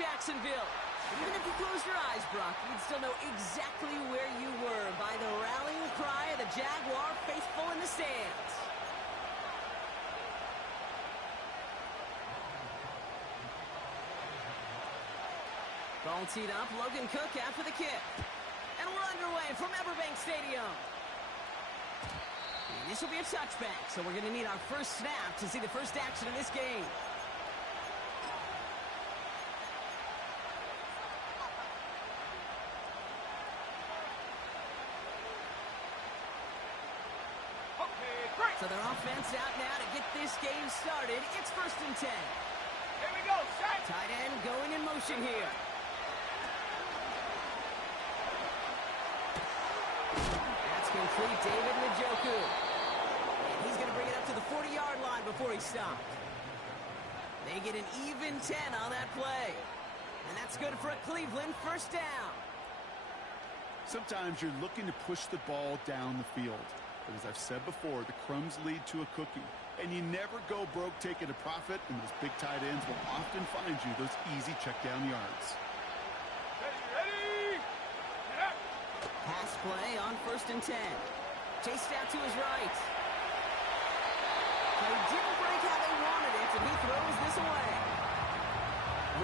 Jacksonville. Even if you closed your eyes, Brock, you'd still know exactly where you were by the rallying cry of the Jaguar faithful in the stands. Ball teed up, Logan Cook after the kick. And we're underway from Everbank Stadium. And this will be a touchback, so we're going to need our first snap to see the first action of this game. So their offense out now to get this game started. It's 1st and 10. Here we go, set. Tight end going in motion here. That's complete, David Njoku. And he's going to bring it up to the 40-yard line before he stopped. They get an even 10 on that play. And that's good for a Cleveland first down. Sometimes you're looking to push the ball down the field. But as I've said before, the crumbs lead to a cookie. And you never go broke taking a profit, and those big tight ends will often find you those easy check-down yards. Ready? Yeah. Pass play on 1st and 10. Chased out to his right. They didn't break how they wanted it, and he throws this away.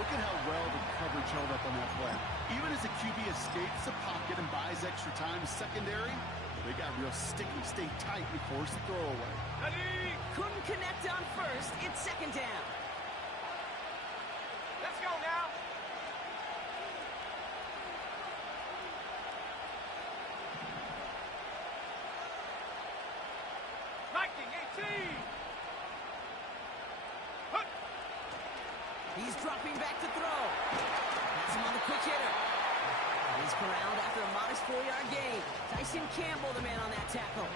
Look at how well the coverage held up on that play. Even as the QB escapes the pocket and buys extra time secondary, they got real sticky, stay tight, and force the throw away. Ready? Couldn't connect on 1st. It's 2nd down. Let's go now. Viking 18. Hut. He's dropping back to throw. That's him on the quick hitter. He's corralled after a modest 4-yard gain. Tyson Campbell, the man on that tackle.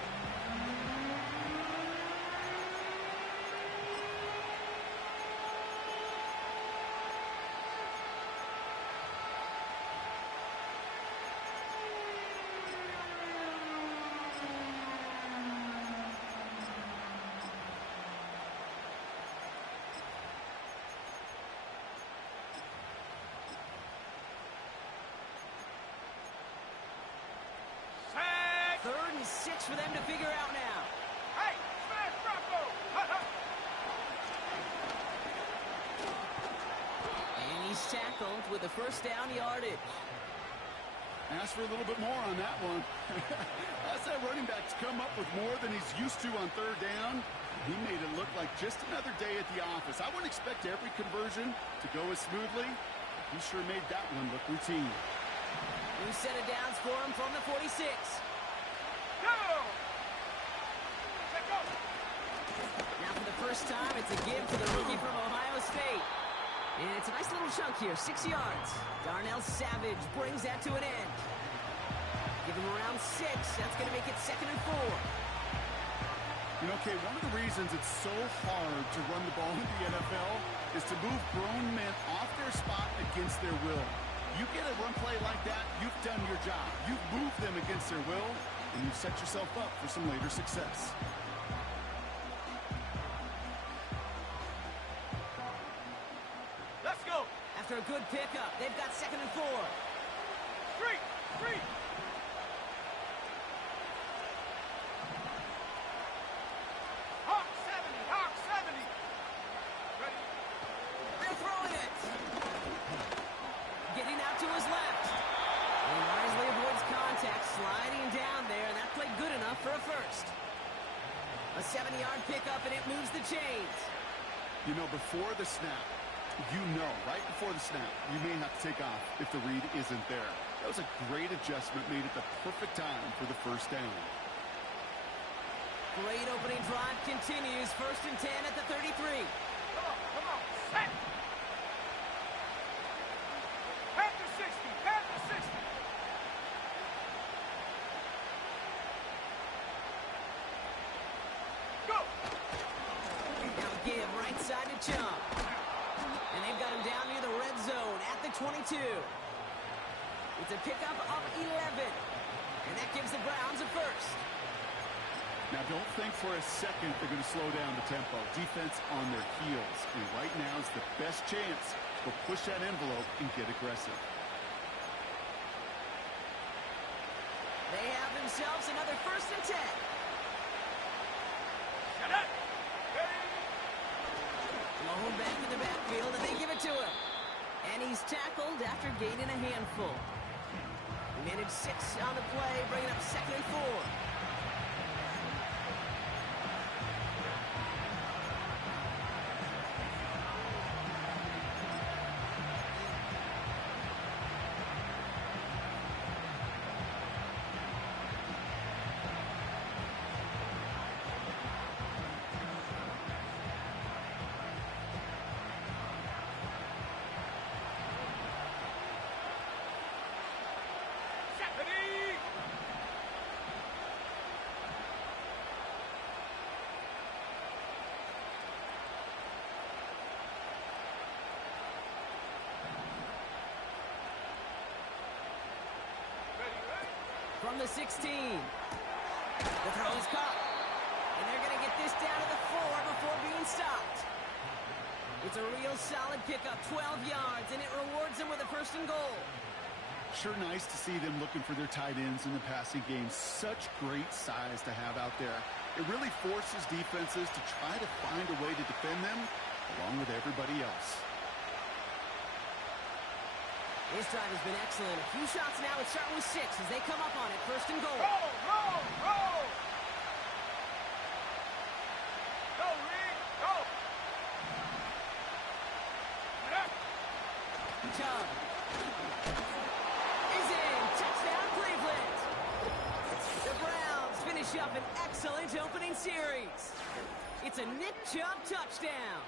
Set. 3rd and 6 for them to figure out now. Hey, smash Bronco. Hut, hut. And he's tackled with the first down yardage. Ask for a little bit more on that one. As that running back's come up with more than he's used to on 3rd down, he made it look like just another day at the office. I wouldn't expect every conversion to go as smoothly. He sure made that one look routine. New set of downs for him from the 46. Go. Let go. Now for the first time, it's a give to the rookie from Ohio State. And it's a nice little chunk here, 6 yards. Darnell Savage brings that to an end. Give him around 6. That's going to make it 2nd and 4. You know, Kay, one of the reasons it's so hard to run the ball in the NFL is to move grown men off their spot against their will. You get a run play like that, you've done your job. You've moved them against their will, and you've set yourself up for some later success. Let's go. After a good pickup, they've got 2nd and 4. Three. Hawk 70. Ready? They're throwing it. Getting out to his left. He wisely avoids contact, sliding down there, and that played good enough for a first. A 70-yard pickup, and it moves the chains. You know, before the snap, right before the snap, you may have to take off if the read isn't there. That was a great adjustment made at the perfect time for the first down. Great opening drive continues. 1st and 10 at the 33. Come on. Set. Panther 60. Go. Now give right side to Chump. And they've got him down near the red zone at the 22. It's a pickup of 11. And that gives the Browns a first. Now, don't think for a second they're going to slow down the tempo. Defense on their heels. And right now is the best chance Go push that envelope and get aggressive. They have themselves another 1st and 10. Shut up. Ready. Blown back in the backfield, and they give it to him. And he's tackled after gaining a handful. He managed 6 on the play, bringing up 2nd and 4. Ready. From the 16. The throw is caught. And they're going to get this down to the 4 before being stopped. It's a real solid pickup, 12 yards, and it rewards them with a 1st and goal. Sure nice to see them looking for their tight ends in the passing game. Such great size to have out there. It really forces defenses to try to find a way to defend them along with everybody else. This drive has been excellent. A few shots now. It's starting with 6 as they come up on it. 1st and goal. Roll, roll, roll. Go, Reed, go. Chubb is in. Touchdown, Cleveland. The Browns finish up an excellent opening series. It's a Nick Chubb touchdown.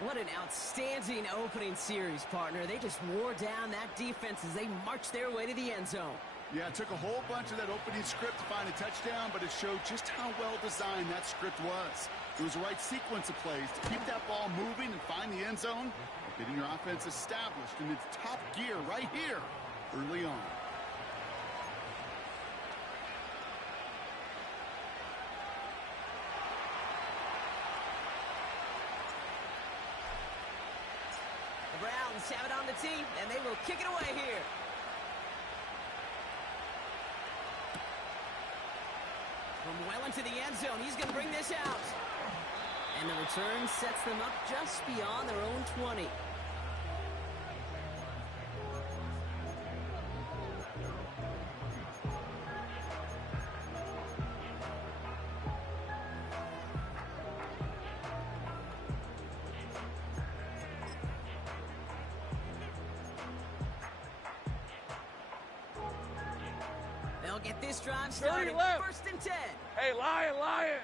What an outstanding opening series, partner. They just wore down that defense as they marched their way to the end zone. Yeah, it took a whole bunch of that opening script to find a touchdown, but it showed just how well designed that script was. It was the right sequence of plays to keep that ball moving and find the end zone, getting your offense established in its top gear right here early on. The Browns have it on the tee, and they will kick it away here. From well into the end zone, he's going to bring this out. And the return sets them up just beyond their own 20. They'll get this drive started. 1st and 10. Hey, Lion, Lion.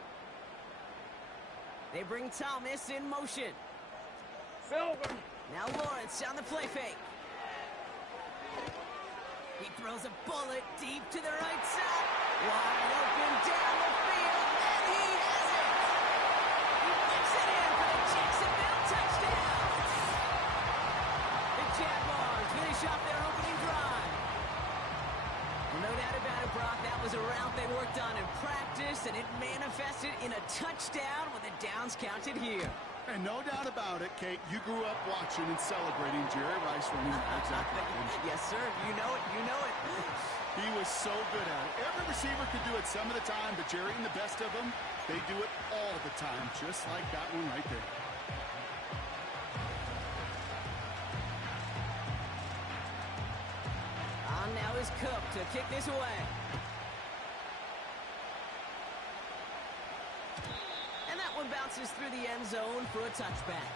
They bring Thomas in motion. Silver. Now Lawrence on the play fake. He throws a bullet deep to the right side. Wide open down the field, and he has it. He puts it in for the Jacksonville touchdown. The Jaguars finish off their opening drive. No doubt about it, Brock. That was a route they worked on in practice, and it manifested in a touchdown with the downs counted here. And no doubt about it, Kate, you grew up watching and celebrating Jerry Rice running that exact route. Yes, sir. You know it. You know it. He was so good at it. Every receiver could do it some of the time, but Jerry and the best of them, they do it all the time, just like that one right there. On now is Cook to kick this away. And that one bounces through the end zone for a touchback.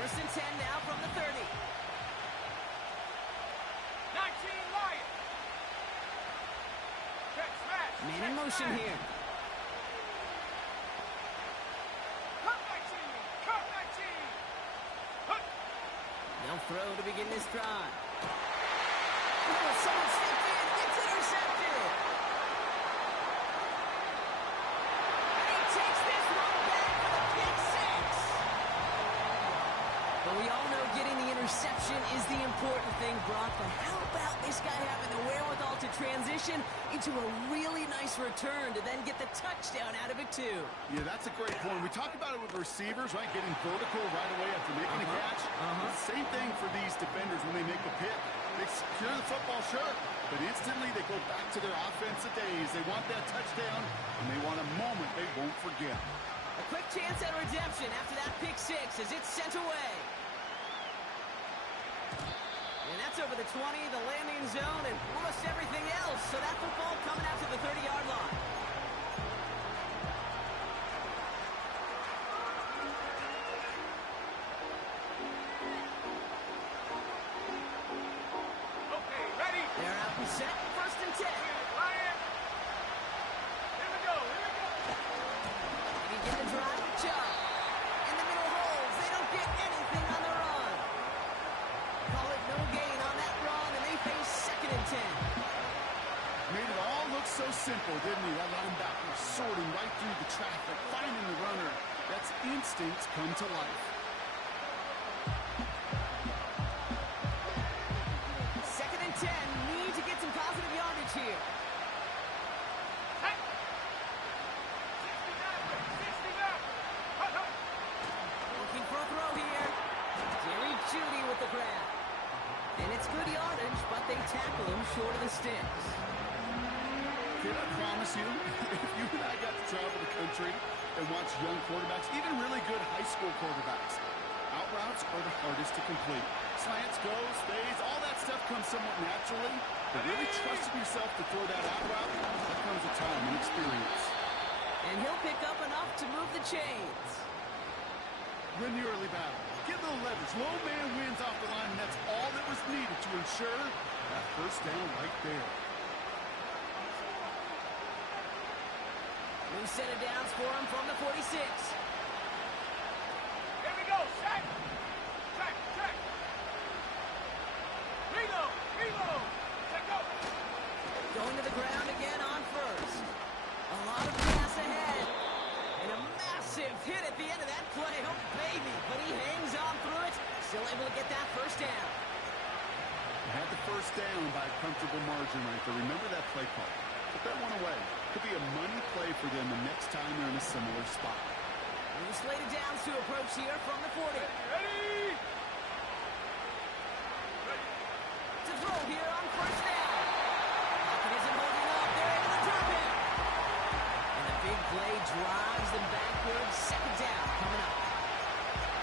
First and 10 now from the 30. 19 Lion. Check smash. Man in motion here. Cut 19. Cut 19. Cut. They'll throw to begin this drive. Oh, someone stepped in. It's intercepted. And he takes this one back for the pick six. But we all know getting Vision is the important thing, Brock, but how about this guy having the wherewithal to transition into a really nice return to then get the touchdown out of it, too? Yeah, that's a great point. We talk about it with receivers, right? Getting vertical right away after making a catch. Same thing for these defenders when they make the pick. They secure the football, sure, but instantly they go back to their offensive days. They want that touchdown, and they want a moment they won't forget. A quick chance at redemption after that pick six as it's sent away. And that's over the 20, the landing zone, and almost everything else. So that football coming out to the 30-yard line. Okay, ready? They're out and set. First and 10. Lion. Here we go. Begin the drive. Chubb. In the middle holes. They don't get anything on the run. Call it no gain on that run, and they face second and 10. Made it all look so simple, didn't he? That linebacker sorting right through the traffic, finding the runner. That's instincts come to life. Second and 10. Need to get some positive yardage here. Hey. 60 back. Hut. Looking for a throw here. Jerry Jeudy with the grab. And it's good yardage, but they tackle him short of the sticks. Kid, I promise you, if you and I got to travel the country and watch young quarterbacks, even really good high school quarterbacks, out routes are the hardest to complete. Slants, goes, fades, all that stuff comes somewhat naturally, but really trusting yourself to throw that out route, that comes with time and experience. And he'll pick up enough to move the chains. Win the early battle. Get a little leverage. Low man wins off the line, and that's all that was needed to ensure that first down right there. New set of downs for him from the 46. Here we go. Check. Reload. Check go. Going to the ground again on first. A lot of pass ahead. And a massive hit at the end of that play. Oh, baby. But he hangs on through it. Still able to get that first down. They had the first down by a comfortable margin right there. Remember that play call. Put that one away. Could be a money play for them the next time they're in a similar spot. New slated downs to approach here from the 40. Ready. To throw here on first down. Pocket isn't holding up. They're able to drop it. And the big play drives them backwards. Second down coming up.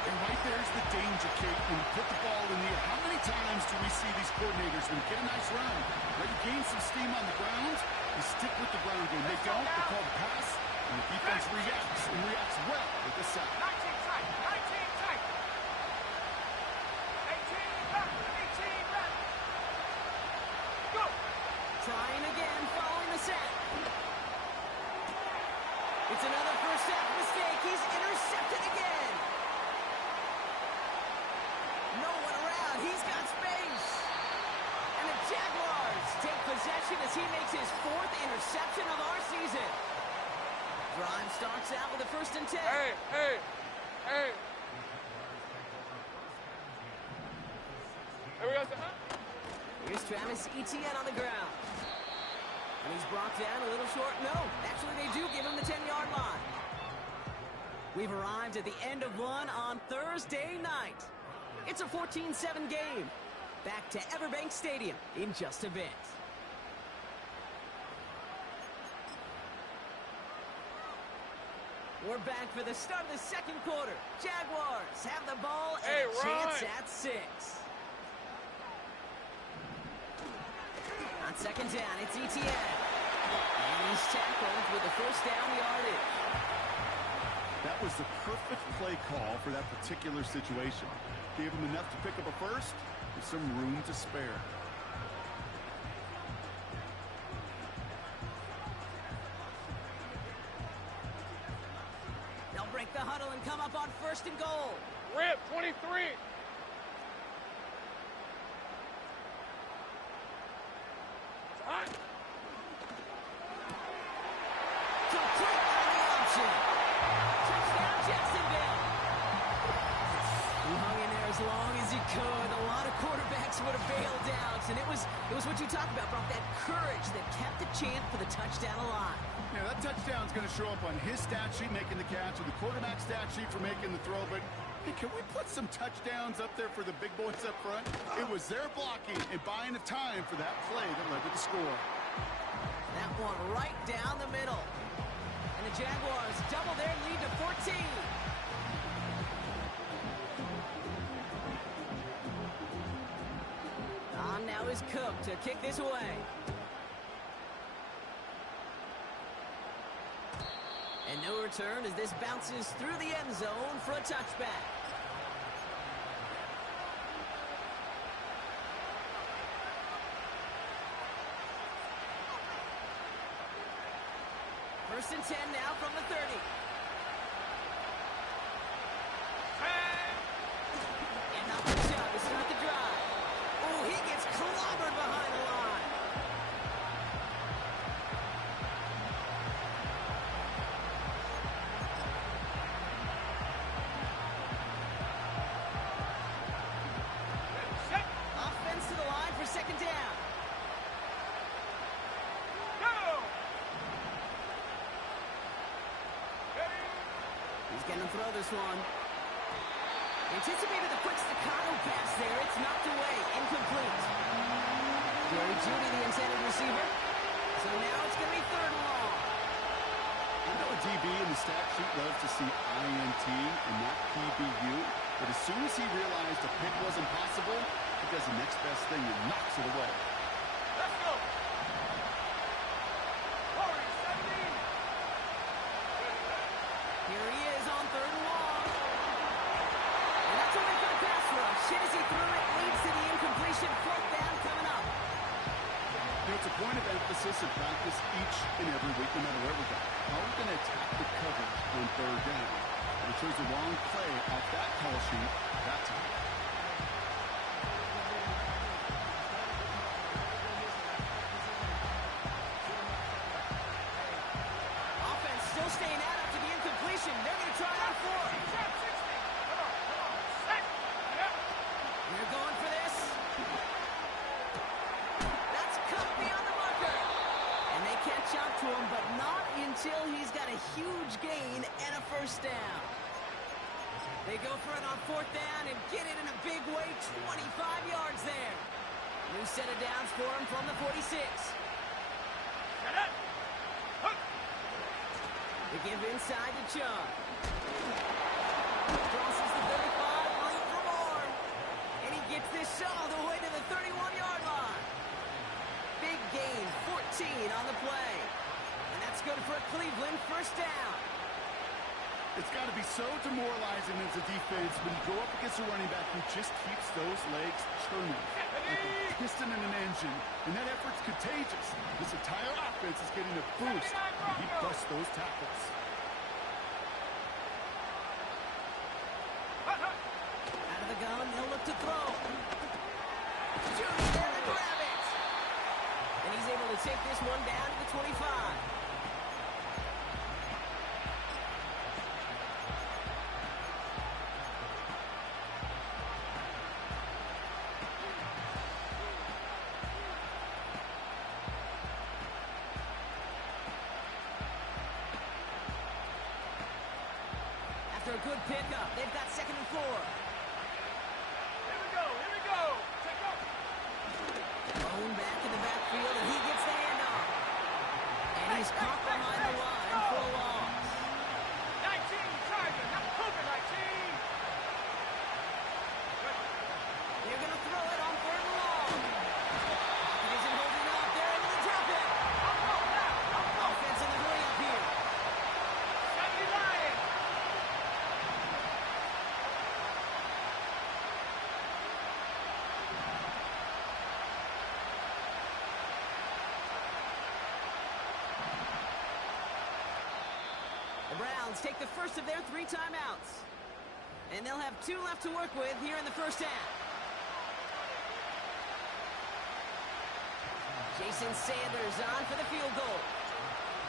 And right there's the danger, Kate, when you put the ball in the air. How many times do we see these coordinators, when you get a nice run, right, you gain some steam on the ground, you stick with the ground game. They don't, they call the pass, and the defense reacts, and reacts well with the sack. 19 tight. 18 back. Go. Trying again following the sack. It's another first half mistake. He's intercepted again. No one around. He's got space. And the Jaguars take possession as he makes his fourth interception of our season. Drive starts out with a first and 10. Hey. Here we go, sir. Here's Travis Etienne on the ground. And he's brought down a little short. No, actually they do give him the 10-yard line. We've arrived at the end of one on Thursday night. It's a 14-7 game. Back to Everbank Stadium in just a bit. We're back for the start of the second quarter. Jaguars have the ball and a chance at 6. On second down, it's Etienne. And he's tackled with the first down yardage. That was the perfect play call for that particular situation. Gave him enough to pick up a first, with some room to spare. They'll break the huddle and come up on first and goal. Rip, 23. Complete on the option. Touchdown, Jacksonville. He hung in there as long as he could. A lot of defense would have bailed out, and it was what you talked about, Brock, that courage that kept the champ for the touchdown alive. Yeah, that touchdown's going to show up on his stat sheet making the catch, or the quarterback stat sheet for making the throw, but hey, can we put some touchdowns up there for the big boys up front? It was their blocking and buying of time for that play that led to the score. That one right down the middle. And the Jaguars double their lead to 14. On now is Cook to kick this away. And no return as this bounces through the end zone for a touchback. First and 10 now from the 30. And not the shot to start the drive. Oh, he gets clobbered behind the line. Offense to the line for second down. He's going to throw this one. Anticipated the quick staccato pass there. It's knocked away. Incomplete. Jerry Jeudy, the intended receiver. So now it's going to be third and long. I know a DB in the stat sheet loves to see INT and not PBU, but as soon as he realized a pick wasn't possible, he does the next best thing and knocks it away. Let's go. 40, 17. Here he is on third and long. And that's away for the pass rush. Shit as he threw it, leads to the incompletion. Fourth down coming up. You know, it's a point of emphasis in practice each and every week, no matter where we go. How are we going to attack the coverage on third down? And we chose the wrong play off that call sheet that time. Offense still staying out after the incompletion. They're going to try on fourth. They're going for this. That's cut beyond the marker. And they catch up to him, but not until he's got a huge gain and a first down. They go for it on fourth down and get it in a big way. 25 yards there. New set of downs for him from the 46. They give inside to Chubb. Crosses the 35, room for more. And he gets this all the way to the 31-yard line. Big gain, 14 on the play. And that's good for a Cleveland first down. It's got to be so demoralizing as a defense when you go up against a running back who just keeps those legs churning. Like a piston in an engine. And that effort's contagious. This entire offense is getting a boost. He busts those tackles. Out of the gun, they'll look to throw. Jeudy there to grab it. And he's able to take this one down to the 25. After a good pickup, they've got second and 4. Here we go. Take off. Bone back in the backfield, and he gets the handoff. And he's caught behind the line for a loss. 19, Tiger. Not moving, 19. They're going to throw it on third and long. He isn't holding up. They're into the drop it. Offense in the hurry up here. 70 Lions. The Browns take the first of their 3 timeouts. And they'll have 2 left to work with here in the first half. Jason Sanders on for the field goal.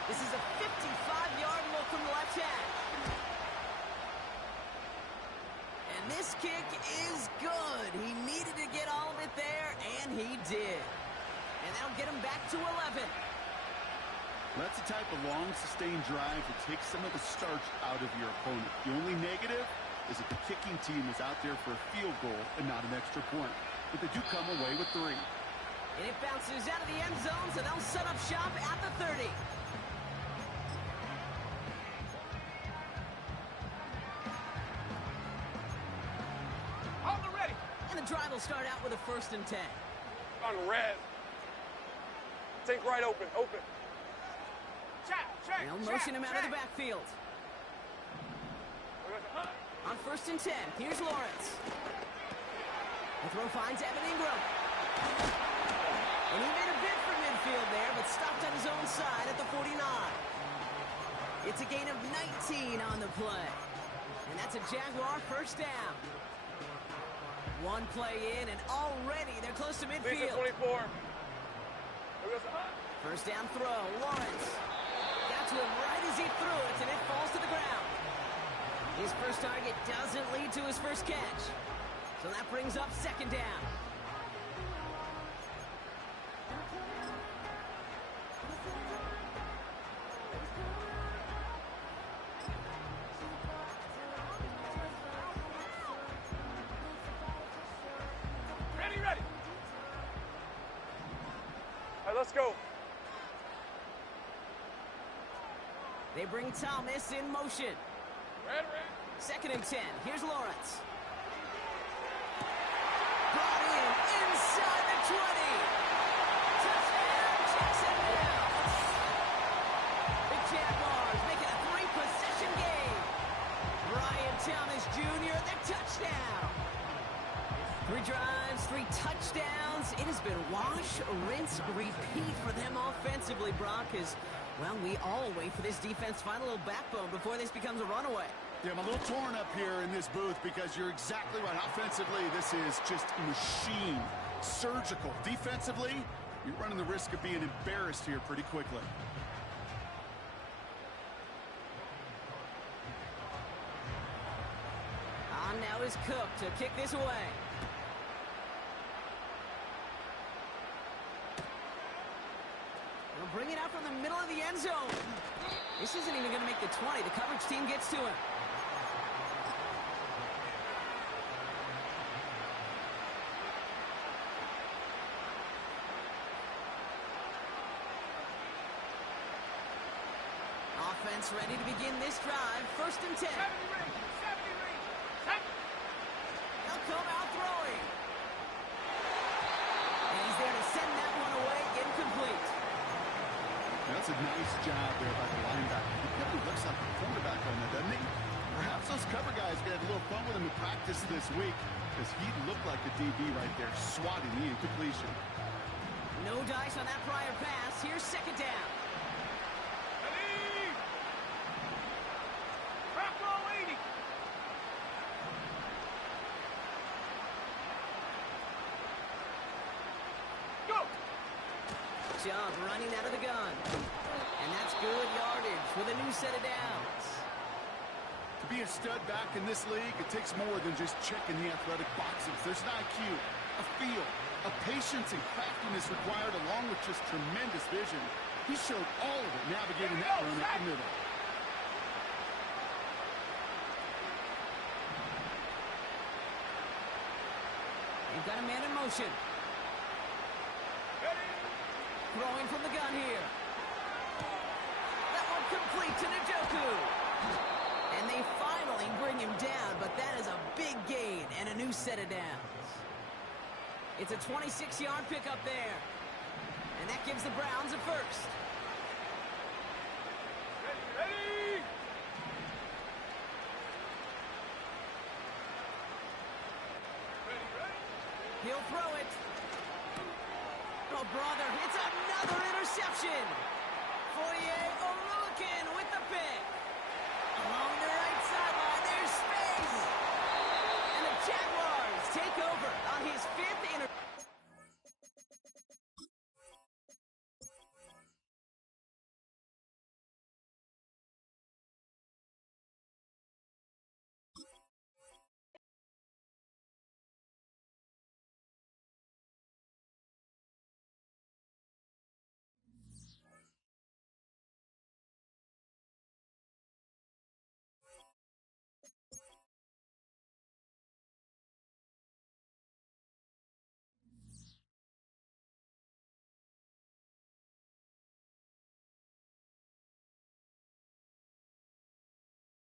This is a 55-yard look from the left hash. And this kick is good. He needed to get all of it there, And he did. And that'll get him back to 11. That's the type of long, sustained drive that takes some of the starch out of your opponent. The only negative is that the kicking team is out there for a field goal and not an extra point. But they do come away with 3. And it bounces out of the end zone, so they'll set up shop at the 30. On the ready. And the drive will start out with a 1st and 10. On red. Take right open. Check. They'll motion him out of the backfield. On 1st and 10, here's Lawrence. The throw finds Evan Ingram. And he made a bid for midfield there, but stopped on his own side at the 49. It's a gain of 19 on the play. And that's a Jaguar 1st down. One play in, and already they're close to midfield. 24. 1st down throw, Lawrence. Got to him right as he threw it, and it falls to the ground. His first target doesn't lead to his first catch. So that brings up 2nd down. Ready. All right, let's go. They bring Thomas in motion. Ready. 2nd and 10. Here's Lawrence. Brought in inside the 20. Touchdown, Jacksonville. The Jaguars make it a 3-possession game. Brian Thomas Jr., the touchdown. 3 drives, 3 touchdowns. It has been wash, rinse, repeat for them offensively, Brock, as, well, we all wait for this defense to find a little backbone before this becomes a runaway. Yeah, I'm a little torn up here in this booth because you're exactly right. Offensively, this is just a machine. Surgical. Defensively, you're running the risk of being embarrassed here pretty quickly. On now is Cook to kick this away. They'll bring it out from the middle of the end zone. This isn't even going to make the 20. The coverage team gets to him. Offense ready to begin this drive. 1st and 10. 70 range. Set. They'll come out throwing. And he's there to send that one away. Incomplete. That's a nice job there by the linebacker. He probably looks like a quarterback on that, doesn't he? Perhaps those cover guys get a little fun with him in practice this week because he looked like a DB right there, swatting the incompletion. No dice on that prior pass. Here's 2nd down. Ready. Front row 80. Go. Job running out of the gun. And that's good yardage with a new set of downs. To be a stud back in this league, it takes more than just checking the athletic boxes. There's an IQ, a feel, a patience and craftiness required along with just tremendous vision. He showed all of it navigating that run up the middle. They've got a man in motion. Ready. Throwing from the gun here. That one complete to Njoku. And they finally bring him down, but that is a big gain and a new set of downs. It's a 26-yard pickup there. And that gives the Browns a 1st. Ready. He'll throw it. Oh, brother, it's another interception. Foye Oluwakin with the pick. Along the right sideline, there's space. And the Jaguars take over on his 5th